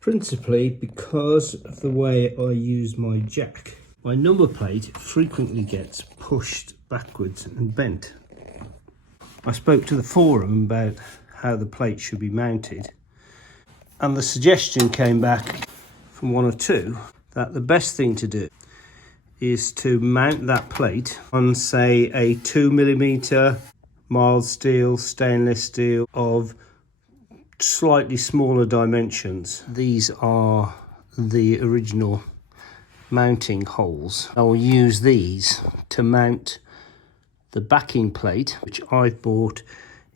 principally because of the way I use my jack. My number plate frequently gets pushed backwards and bent. I spoke to the forum about how the plate should be mounted, and the suggestion came back from one or two that the best thing to do is to mount that plate on, say, a 2mm mild steel, stainless steel of slightly smaller dimensions. These are the original mounting holes. I will use these to mount the backing plate, which I've bought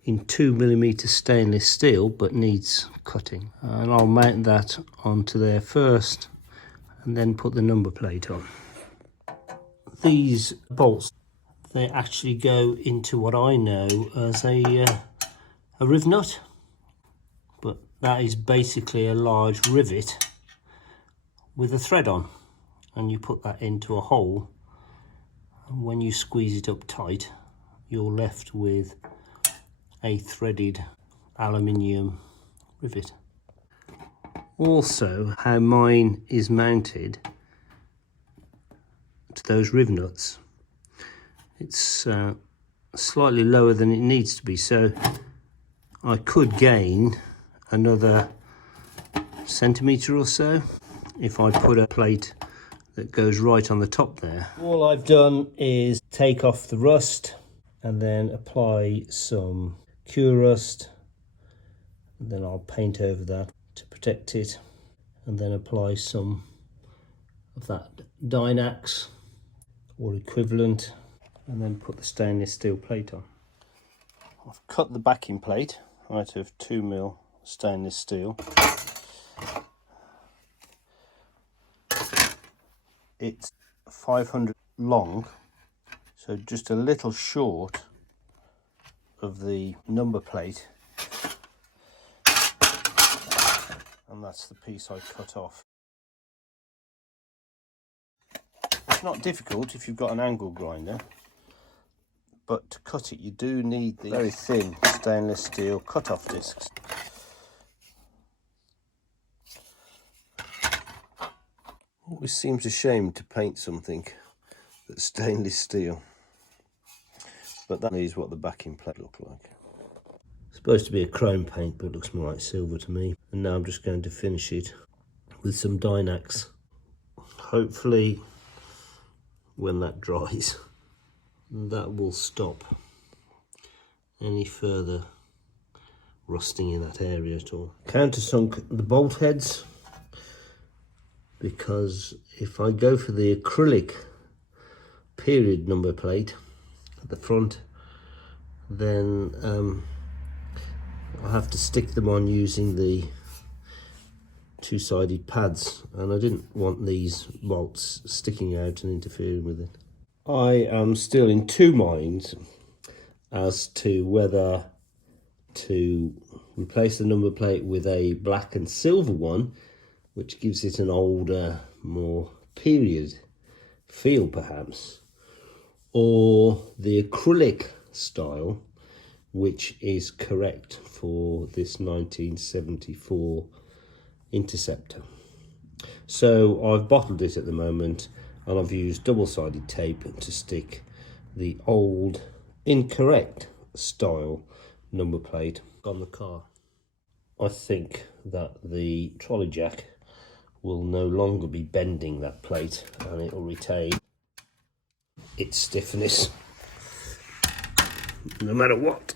in 2mm stainless steel but needs cutting, and I'll mount that onto there first and then put the number plate on. These bolts, they actually go into what I know as a riv nut, but that is basically a large rivet with a thread on, and you put that into a hole, and when you squeeze it up tight you're left with a threaded aluminium rivet. Also, how mine is mounted to those riv nuts, it's slightly lower than it needs to be, so I could gain another centimetre or so if I put a plate that goes right on the top there. All I've done is take off the rust and then apply some cure rust, and then I'll paint over that to protect it, and then apply some of that Dynax or equivalent, and then put the stainless steel plate on. I've cut the backing plate out of 2mm stainless steel. It's 500 long, so just a little short of the number plate, and that's the piece I cut off. It's not difficult if you've got an angle grinder, but to cut it you do need the very thin stainless steel cut-off discs. Always seems a shame to paint something that's stainless steel, but that is what the backing plate looks like. It's supposed to be a chrome paint, but it looks more like silver to me. And now I'm just going to finish it with some Dynax. Hopefully when that dries, that will stop any further rusting in that area at all. Countersunk the bolt heads, because if I go for the acrylic period number plate at the front, then I'll have to stick them on using the two-sided pads, and I didn't want these bolts sticking out and interfering with it. I am still in two minds as to whether to replace the number plate with a black and silver one, which gives it an older, more period feel perhaps, or the acrylic style, which is correct for this 1974 Interceptor. So I've bottled it at the moment, and I've used double-sided tape to stick the old, incorrect style number plate on the car. I think that the trolley jack will no longer be bending that plate, and it will retain its stiffness no matter what.